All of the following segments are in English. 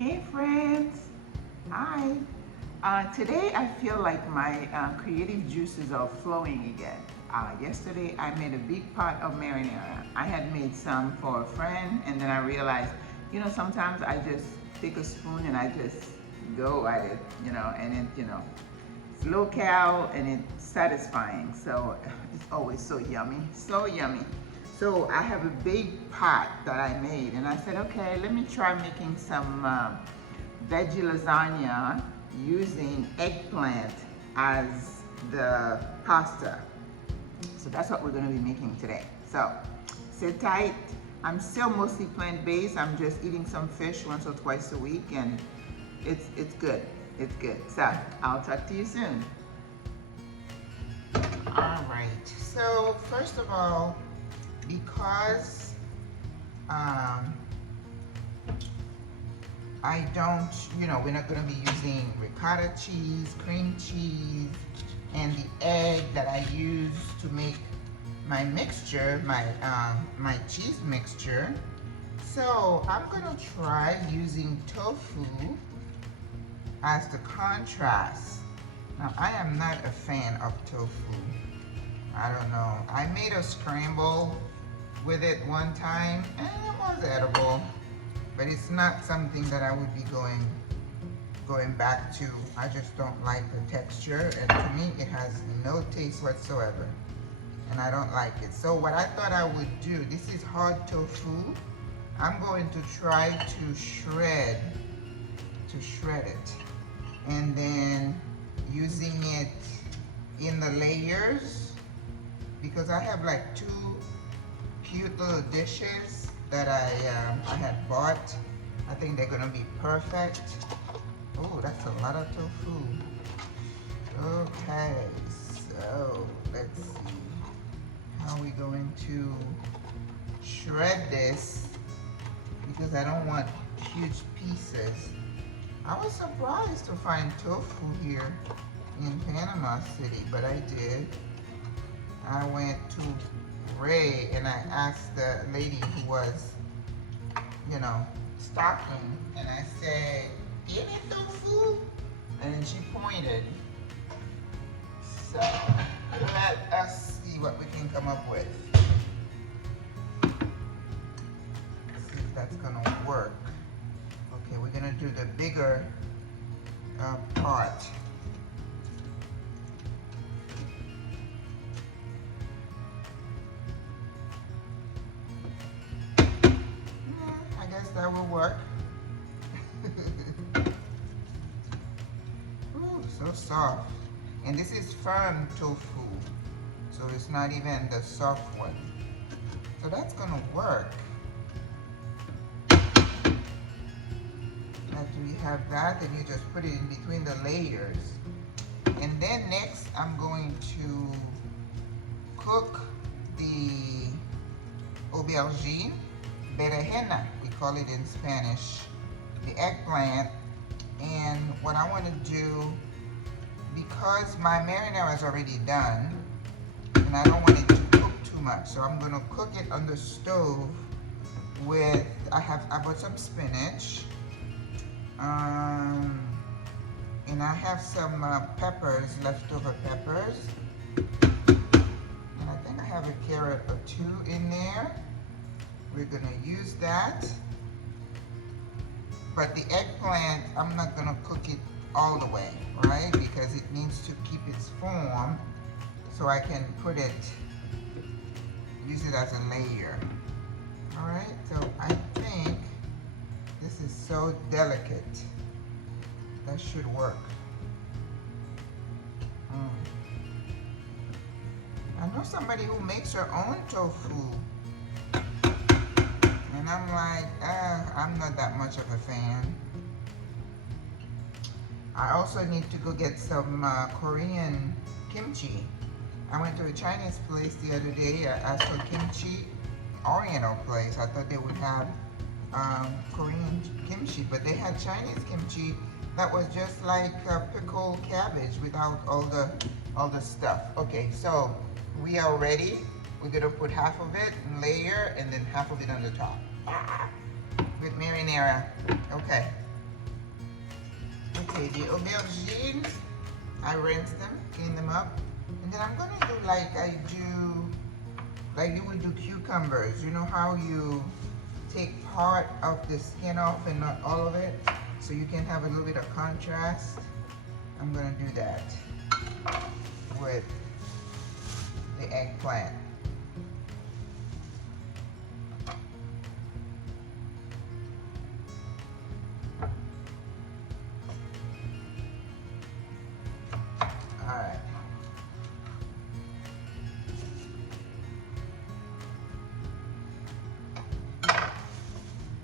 Hey friends, hi. Today I feel like my creative juices are flowing again. Yesterday I made a big pot of marinara. I had made some for a friend and then I realized, sometimes I just take a spoon and I just go at it, and it's low cal and it's satisfying. So it's always so yummy, so yummy. So I have a big pot that I made and I said, okay, let me try making some veggie lasagna using eggplant as the pasta. So that's what we're gonna be making today. So sit tight. I'm still mostly plant-based. I'm just eating some fish once or twice a week and it's good. It's good. So I'll talk to you soon. All right. So first of all, because I don't, we're not going to be using ricotta cheese, cream cheese, and the egg that I use to make my mixture, my cheese mixture. So I'm going to try using tofu as the contrast. Now I am not a fan of tofu. I don't know. I made a scramble with it one time and it was edible, but it's not something that I would be going back to. I just don't like the texture, and to me it has no taste whatsoever and I don't like it. So what I thought I would do, this is hard tofu. I'm going to try to shred it and then using it in the layers, because I have like two cute little dishes that I had bought. I think they're gonna be perfect. Oh, that's a lot of tofu. Okay, so let's see. How are we going to shred this? Because I don't want huge pieces. I was surprised to find tofu here in Panama City, but I did. I went to Ray and I asked the lady who was, stocking, and I said, any tofu? And then she pointed. So let us see what we can come up with. See if that's gonna work. Okay, we're gonna do the bigger part. I guess that will work. Ooh, so soft. And this is firm tofu, so it's not even the soft one. So that's gonna work. After you have that, then you just put it in between the layers. And then next, I'm going to cook the aubergine, berenjena, we call it in Spanish, the eggplant. And what I want to do, because my marinara is already done, and I don't want it to cook too much, so I'm going to cook it on the stove with, I bought some spinach, and I have some peppers, leftover peppers, and I think I have a carrot or two in there. We're going to use that. But the eggplant, I'm not going to cook it all the way, right? Because it needs to keep its form so I can use it as a layer. All right, so I think this is so delicate. That should work. I know somebody who makes her own tofu. And I'm like, I'm not that much of a fan. I also need to go get some Korean kimchi. I went to a Chinese place the other day. I asked for kimchi, Oriental place. I thought they would have Korean kimchi, but they had Chinese kimchi that was just like pickled cabbage without all the stuff. Okay, so we are ready. We're gonna put half of it in layer and then half of it on the top with marinara. Okay, Okay, the aubergines, I rinse them, clean them up, and then I'm gonna do like you would do cucumbers. You know how you take part of the skin off and not all of it, so you can have a little bit of contrast? I'm gonna do that with the eggplant. Alright.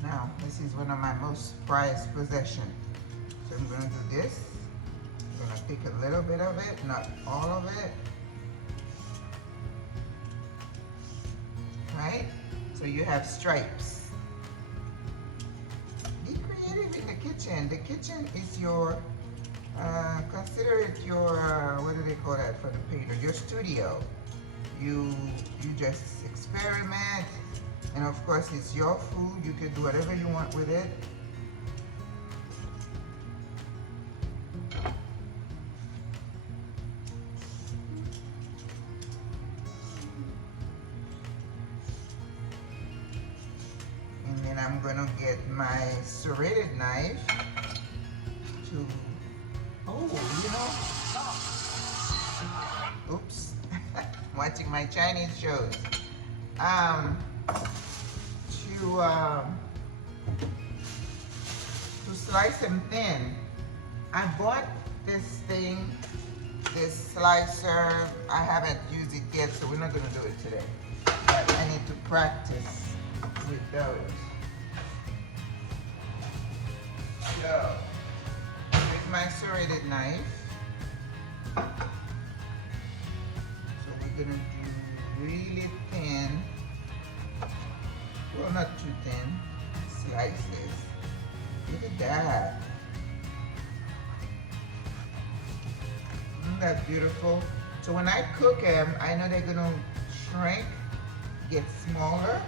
Now, this is one of my most prized possessions. So I'm gonna do this. I'm gonna pick a little bit of it, not all of it. Right? So you have stripes. Be creative in the kitchen. The kitchen is your, consider it your, what do they call that for the painter? Your studio. You just experiment. And of course, it's your food. You can do whatever you want with it. And then I'm gonna get my serrated knife to, oops, watching my Chinese shows. To slice them thin. I bought this thing, this slicer. I haven't used it yet, so we're not gonna do it today. But I need to practice with those. So, here's my serrated knife. So we're gonna do really thin. Well, not too thin slices. Look at that. Isn't that beautiful? So when I cook them, I know they're gonna shrink, get smaller.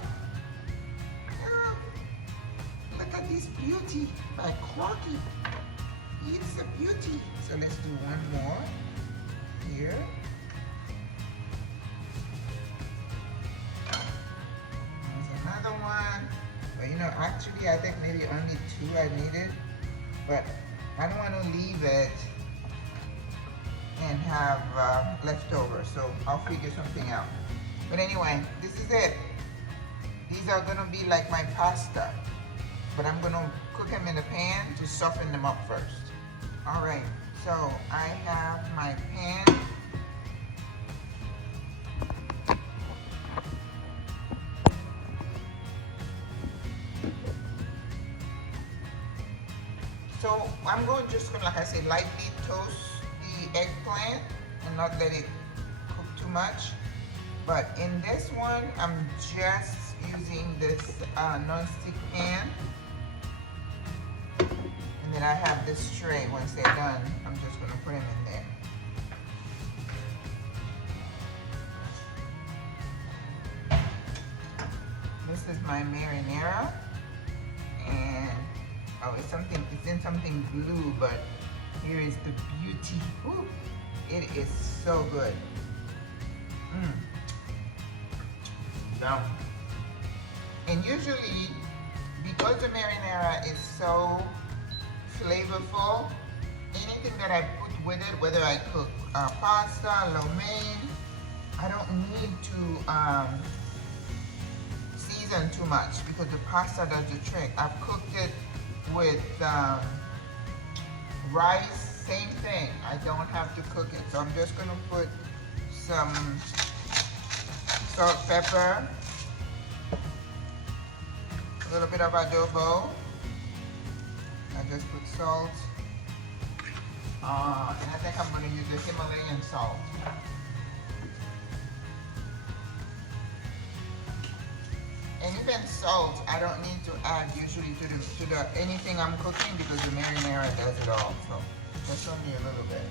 Look at this beauty by Clarky. It's a beauty. So let's do one more here. Another one, but you know, actually I think maybe only 2 I needed, but I don't want to leave it and have leftover, so I'll figure something out. But anyway, this is it. These are gonna be like my pasta, but I'm gonna cook them in the pan to soften them up first. All right, so I have my pan. So I'm just gonna, like I said, lightly toast the eggplant and not let it cook too much. But in this one, I'm just using this non-stick pan. And then I have this tray. Once they're done, I'm just gonna put them in there. This is my marinara. And oh, it's in something blue, but here is the beauty. Ooh, it is so good. Now, and usually, because the marinara is so flavorful, anything that I put with it, whether I cook pasta, lo mein, I don't need to season too much because the pasta does the trick. I've cooked it with rice, same thing. I don't have to cook it. So I'm just gonna put some salt, pepper, a little bit of adobo. I just put salt. And I think I'm gonna use the Himalayan salt. And even salt, I don't need to add usually to the anything I'm cooking because the marinara does it all. So just only a little bit.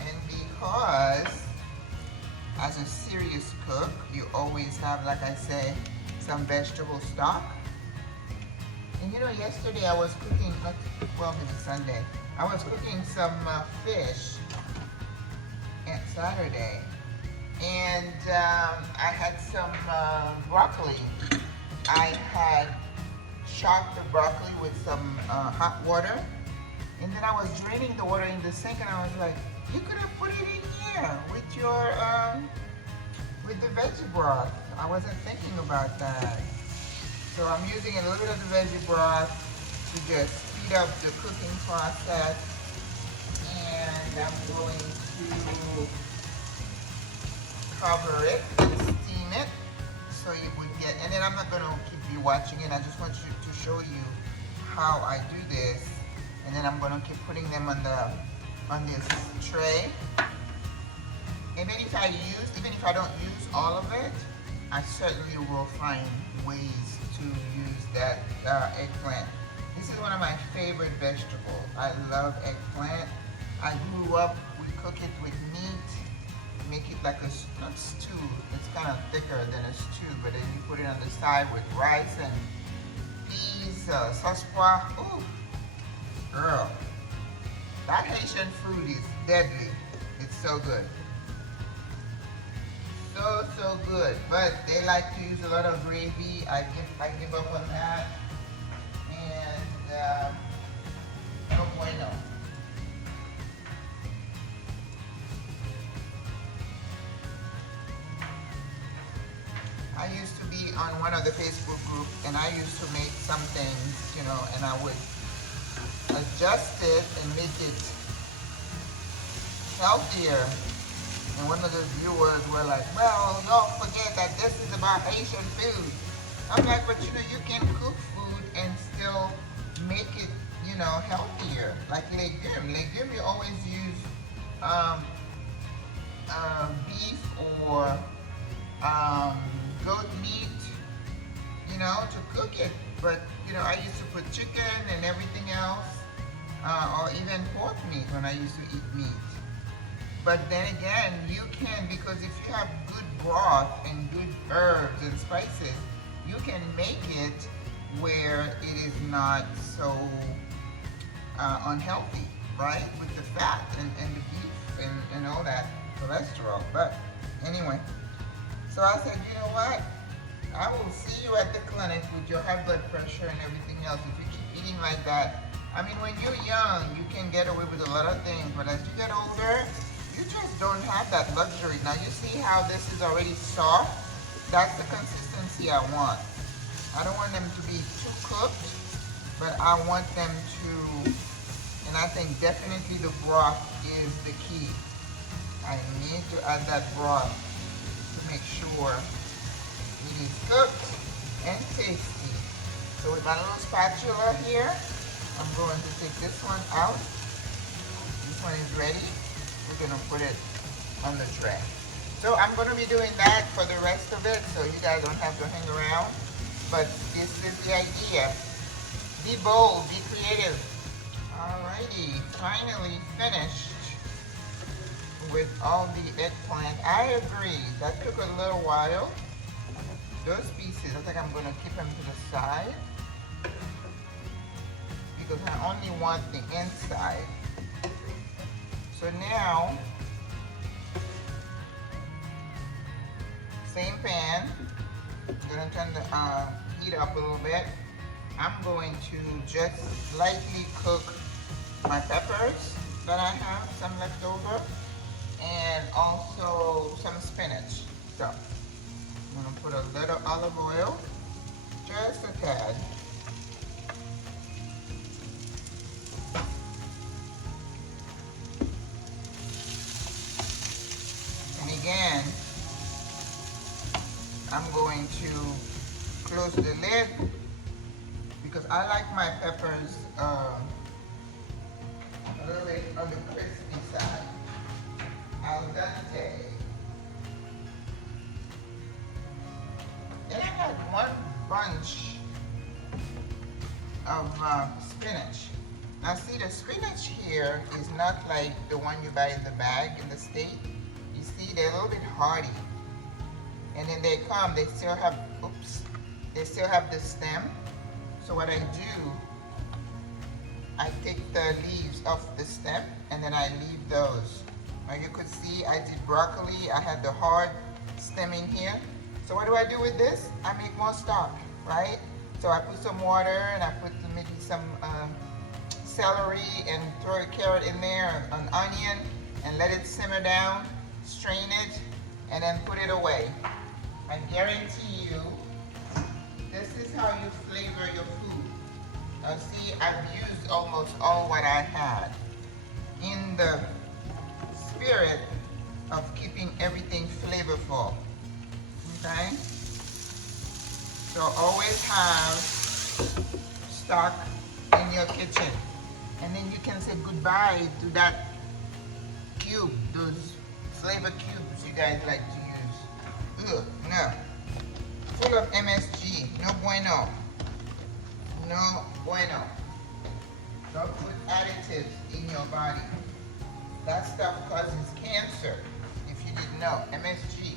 And because a serious cook, you always have, like I say, some vegetable stock. And you know, yesterday I was cooking, well, maybe Sunday, I was cooking some fish at Saturday. And I had some broccoli. I had chopped the broccoli with some hot water. And then I was draining the water in the sink, and I was like, you could have put it in here with your, with the veggie broth. I wasn't thinking about that. So I'm using a little bit of the veggie broth to just speed up the cooking process. And I'm going to cover it and steam it so you would get, and then I'm not going to keep you watching it. I just want you to show you how I do this. And then I'm going to keep putting them on this tray. And then even if I don't use all of it, I certainly will find ways to use that eggplant. This is one of my favorite vegetables. I love eggplant. I grew up, we cook it with meat, make it like a not stew. It's kind of thicker than a stew, but then you put it on the side with rice and peas, sauce-pois. Ooh. Girl, that Haitian food is deadly. It's so good. So good. But they like to use a lot of gravy. I give up on that. And no bueno. I used to be on one of the Facebook groups, and I used to make some things, you know, and I would adjust it and make it healthier. And one of the viewers were like, well, don't forget that this is about Haitian food. I'm like, but you know, you can cook food and still make it, you know, healthier. Like legume. Legume, you always use beef or goat meat, you know, to cook it. But, you know, I used to put chicken and everything else. Or even pork meat when I used to eat meat. But then again, you can, because if you have good broth and good herbs and spices, you can make it where it is not so unhealthy, right? With the fat and the beef and all that cholesterol. But anyway, so I said, you know what? I will see you at the clinic with your high blood pressure and everything else. If you keep eating like that, I mean, when you're young, you can get away with a lot of things, but as you get older, you just don't have that luxury. Now, you see how this is already soft? That's the consistency I want. I don't want them to be too cooked, but I want them to, and I think definitely the broth is the key. I need to add that broth to make sure it is cooked and tasty. So with my little spatula here, I'm going to take this one out. This one is ready. We're going to put it on the tray. So I'm going to be doing that for the rest of it, so you guys don't have to hang around. But this is the idea. Be bold, be creative. Alrighty, finally finished with all the eggplant. I agree, that took a little while. Those pieces, I think I'm going to keep them to the side, because I only want the inside. So now, same pan, I'm going to turn the heat up a little bit. I'm going to just lightly cook my peppers that I have, some left over, and also some spinach. So, I'm going to put a little olive oil, just a tad. Again, I'm going to close the lid because I like my peppers a little bit on the crispy side. Al dente. And I have one bunch of spinach. Now see, the spinach here is not like the one you buy in the bag in the state. You see, they're a little bit hardy. And then they come, they still have, oops, they still have the stem. So what I do, I take the leaves off the stem and then I leave those. Now you could see I did broccoli, I had the hard stem in here. So what do I do with this? I make more stock, right? So I put some water and I put maybe some celery and throw a carrot in there, an onion, and let it simmer down, strain it, and then put it away. I guarantee you, this is how you flavor your food. Now see, I've used almost all what I had in the spirit of keeping everything flavorful, okay? So always have stock in your kitchen. And then you can say goodbye to that cube, those flavor cubes you guys like to use. Ugh, no. Full of MSG, no bueno. No bueno. Don't put additives in your body. That stuff causes cancer, if you didn't know. MSG.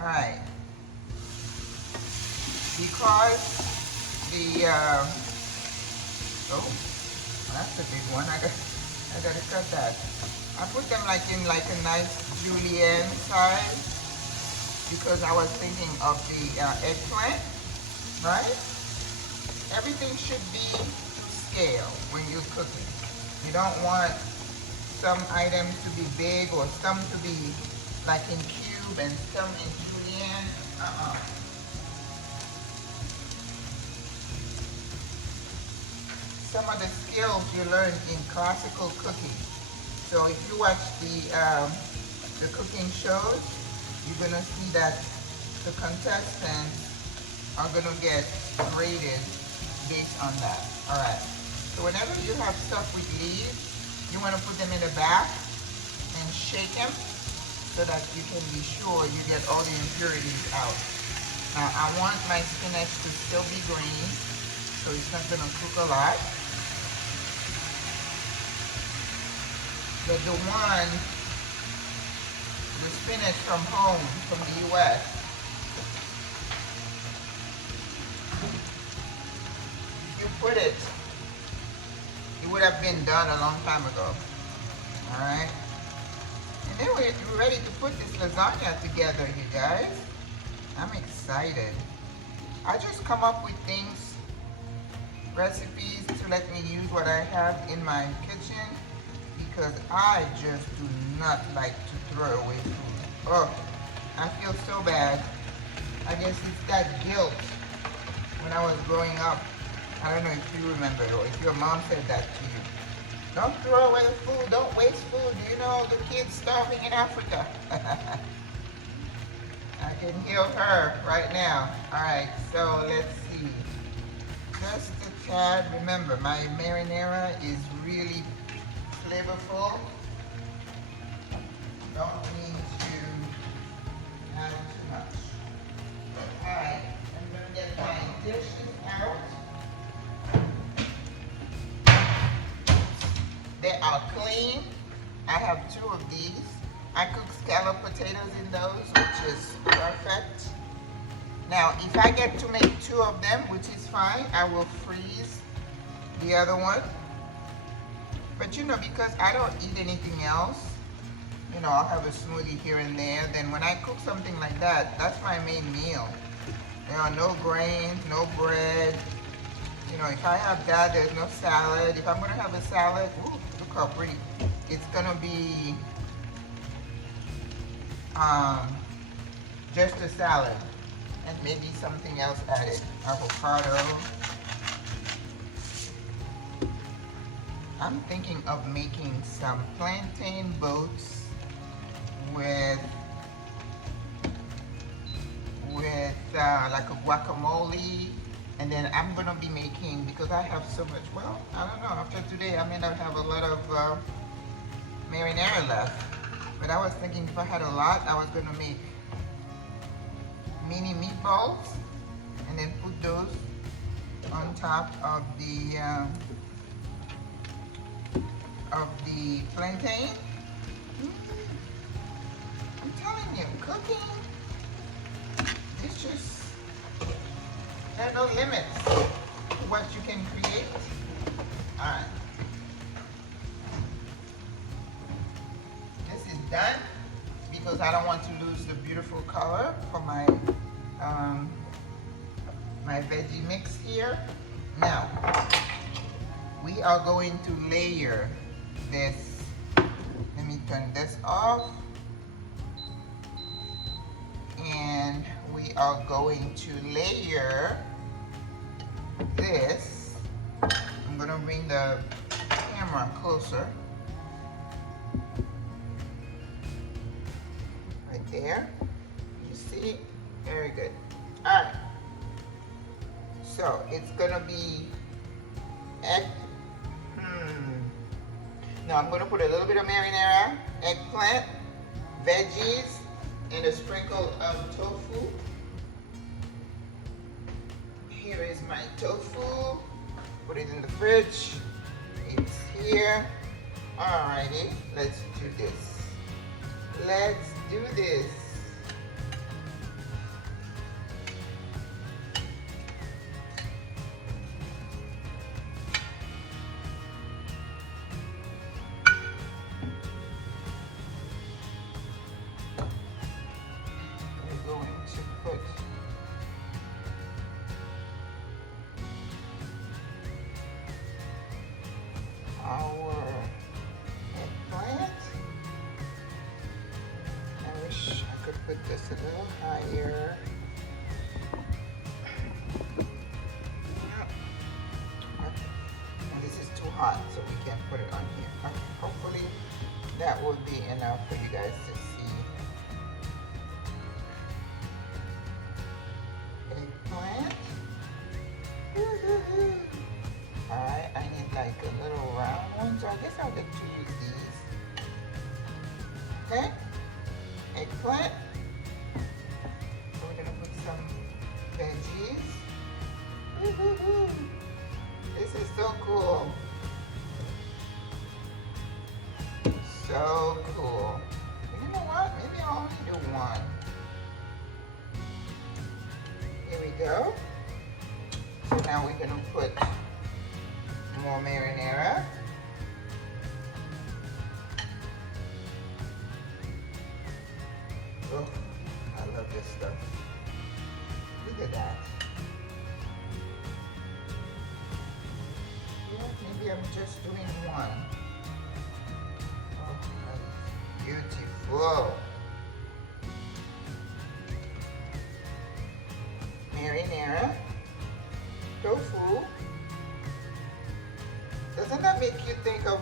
Alright. Because the oh, that's a big one. I gotta cut that. I put them like in like a nice julienne size because I was thinking of the eggplant, right? Everything should be to scale when you're cooking. You don't want some items to be big or some to be like in cube and some in julienne. Some of the skills you learn in classical cooking. So if you watch the cooking shows, you're gonna see that the contestants are gonna get graded based on that. All right. So whenever you have stuff with leaves, you wanna put them in the back and shake them so that you can be sure you get all the impurities out. Now I want my spinach to still be green, so it's not gonna cook a lot. But the spinach from home, from the US, if you put it, it would have been done a long time ago. Alright? And then we're ready to put this lasagna together, you guys. I'm excited. I just come up with things, recipes to let me use what I have in my kitchen, because I just do not like to throw away food. Oh, I feel so bad. I guess it's that guilt when I was growing up. I don't know if you remember or if your mom said that to you. Don't throw away the food, don't waste food. You know, the kids starving in Africa. I can heal her right now. All right, so let's see. Just a tad. Remember, my marinara is really flavorful. Don't need to add too much. Alright, I'm going to get my dishes out. They are clean. I have 2 of these. I cook scalloped potatoes in those, which is perfect. Now, if I get to make 2 of them, which is fine, I will freeze the other one. But you know, because I don't eat anything else, you know, I'll have a smoothie here and there. Then when I cook something like that, that's my main meal. There are no grains, no bread. You know, if I have that, there's no salad. If I'm gonna have a salad, ooh, look how pretty. It's gonna be just a salad and maybe something else added. Avocado. I'm thinking of making some plantain boats with like a guacamole, and then I'm gonna be making, because I have so much, well, I don't know, after today I may not have a lot of marinara left, but I was thinking if I had a lot, I was gonna make mini meatballs and then put those on top of the of the plantain. I'm telling you, cooking, it's just, there are no limits to what you can create. All right. This is done because I don't want to lose the beautiful color for my my veggie mix here. Now, we are going to layer this. Let me turn this off. And we are going to layer this. I'm gonna bring the camera closer. Right there. You see? Very good. All right. So it's gonna be No, I'm gonna put a little bit of marinara, eggplant, veggies, and a sprinkle of tofu. Here is my tofu. Put it in the fridge. It's here. Alrighty, let's do this. Let's do this. Our eggplant. I wish I could put this a little higher. And this is too hot, so we can't put it on here. Okay, hopefully that will be enough for you guys to see. Eggplant. Alright, I need like a little round one, so I guess I'll get to use these. Okay, eggplant. So we're gonna put some veggies. This is so cool. So cool. You know what? Maybe I'll only do one. Here we go. So now we're gonna put more marinara. Oh, I love this stuff. Look at that. Yeah, maybe I'm just doing one. Oh, that's beautiful. Marinara, tofu. Doesn't that make you think of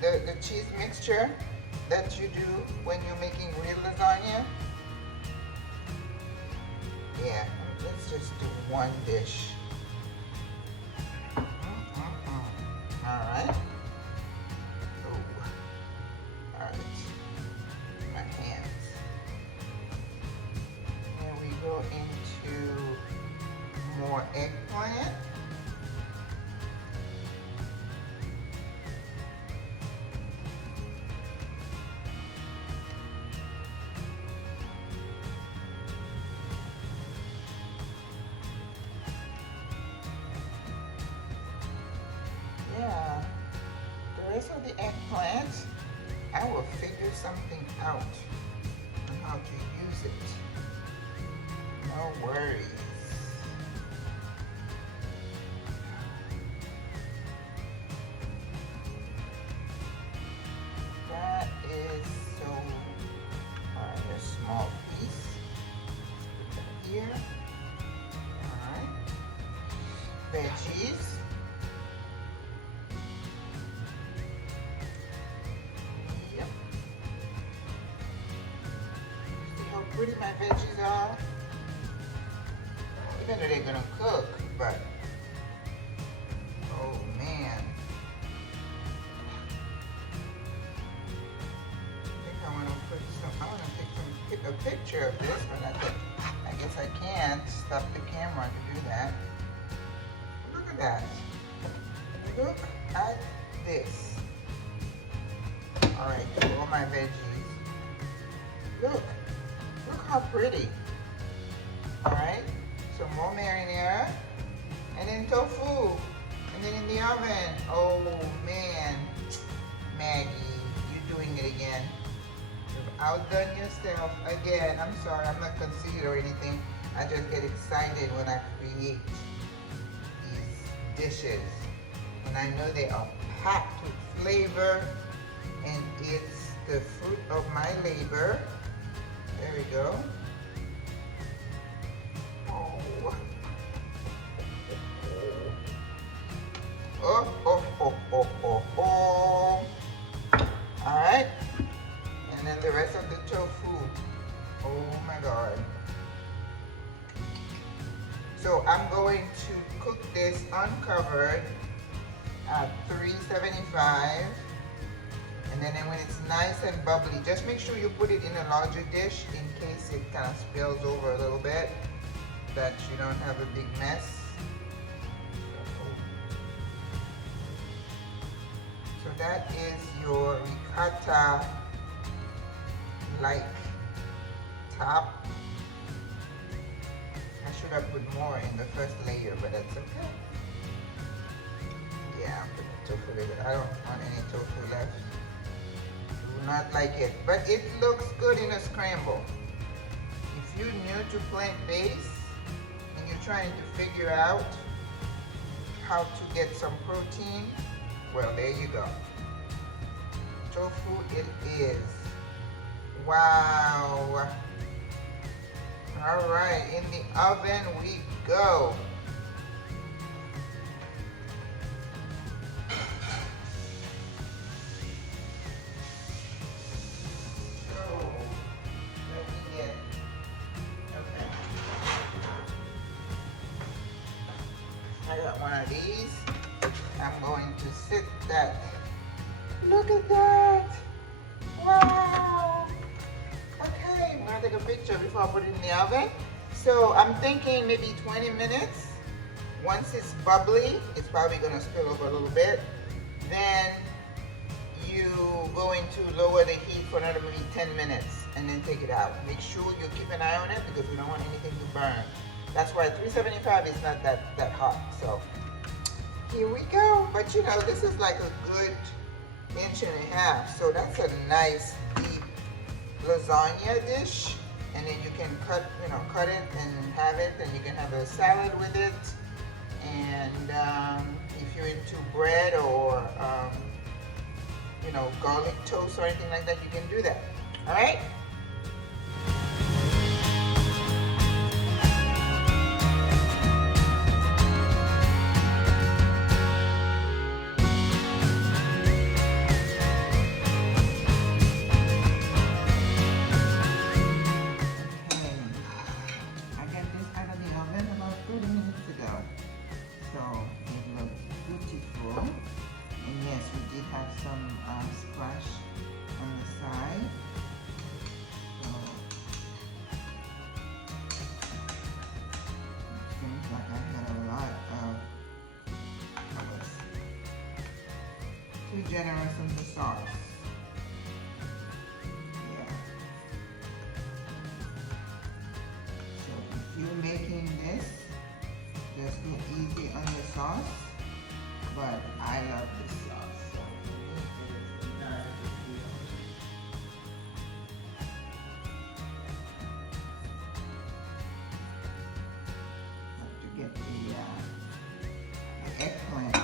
the cheese mixture that you do when you're making real lasagna? Yeah, let's just do one dish. Alright. Oh. Alright. My hands. And we go into more eggplant. Yeah, the rest of the eggplant, I will figure something out on how to use it. No worries. That is so, alright, a small piece. Put that here. Alright. Veggies. Pretty my veggies are. Even though they're gonna cook, but oh man. I think I wanna put some, I wanna take a picture of this, but I guess I can't stop the camera to do that. Look at that. Look at this. All right, to all my veggies. Look how pretty. All right, some more marinara, and then tofu, and then in the oven. Oh man, Maggie, you're doing it again. You've outdone yourself again. I'm sorry, I'm not conceited or anything. I just get excited when I create these dishes. And I know they are packed with flavor, and it's the fruit of my labor. There we go. Oh. Oh, oh, oh, oh, oh, oh. All right. And then the rest of the tofu. Oh my God. So I'm going to cook this uncovered at 375. And then when it's nice and bubbly, just make sure you put it in a larger dish in case it kind of spills over a little bit, that you don't have a big mess. So that is your ricotta like top. I should have put more in the first layer, but that's okay. Yeah, put the tofu later. I don't want any tofu left. Do not like it, but it looks good in a scramble. If you're new to plant-based and you're trying to figure out how to get some protein, well, there you go. Tofu it is. Wow. All right, in the oven we go. I got one of these. I'm going to sit that. Look at that. Wow. Okay, I'm gonna take a picture before I put it in the oven. So I'm thinking maybe 20 minutes. Once it's bubbly, it's probably gonna spill over a little bit. Then you going to lower the heat for another maybe 10 minutes and then take it out. Make sure you keep an eye on it because we don't want anything to burn. That's why 375 is not that hot. So here we go. But you know, this is like a good inch and a half. So that's a nice deep lasagna dish. And then you can cut it and have it, and you can have a salad with it. And if you're into bread or garlic toast or anything like that, you can do that. All right. Too generous in the sauce. Yeah. So if you're making this, just go easy on the sauce. But I love this sauce. So it is not a big deal. Have to get the eggplant out.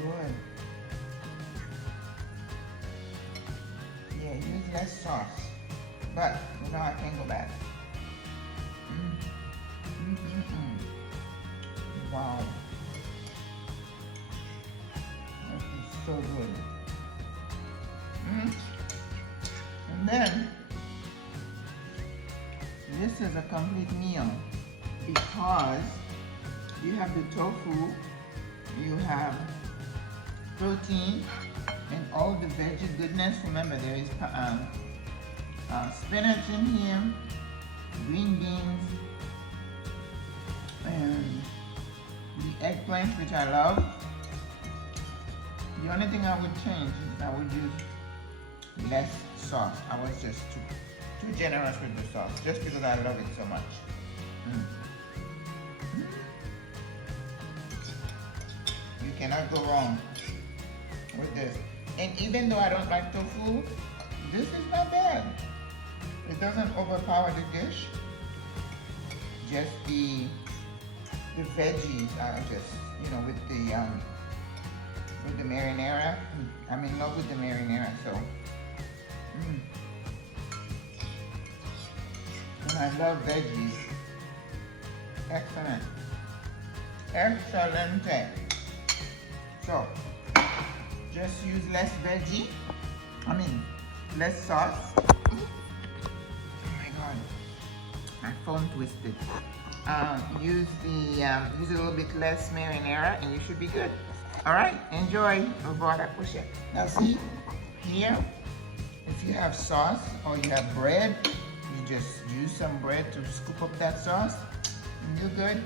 Good. Yeah, use less sauce, but you know I can't go back. Wow. so good. And then, this is a complete meal because you have the tofu, you have protein, and all the veggie goodness. Remember, there is spinach in here, green beans, and the eggplant, which I love. The only thing I would change is I would use less sauce. I was just too generous with the sauce, just because I love it so much. You cannot go wrong with this. And even though I don't like tofu, this is not bad. It doesn't overpower the dish. Just the veggies are just, you know, with the marinara. I'm in love with the marinara, so. And I love veggies. Excellent. Excelente. So, just use less veggie. Less sauce. Oh my God, my phone twisted. Use a little bit less marinara, and you should be good. All right, enjoy. Abroad-SWRA. Now see here, if you have sauce or you have bread, you just use some bread to scoop up that sauce, and you're good.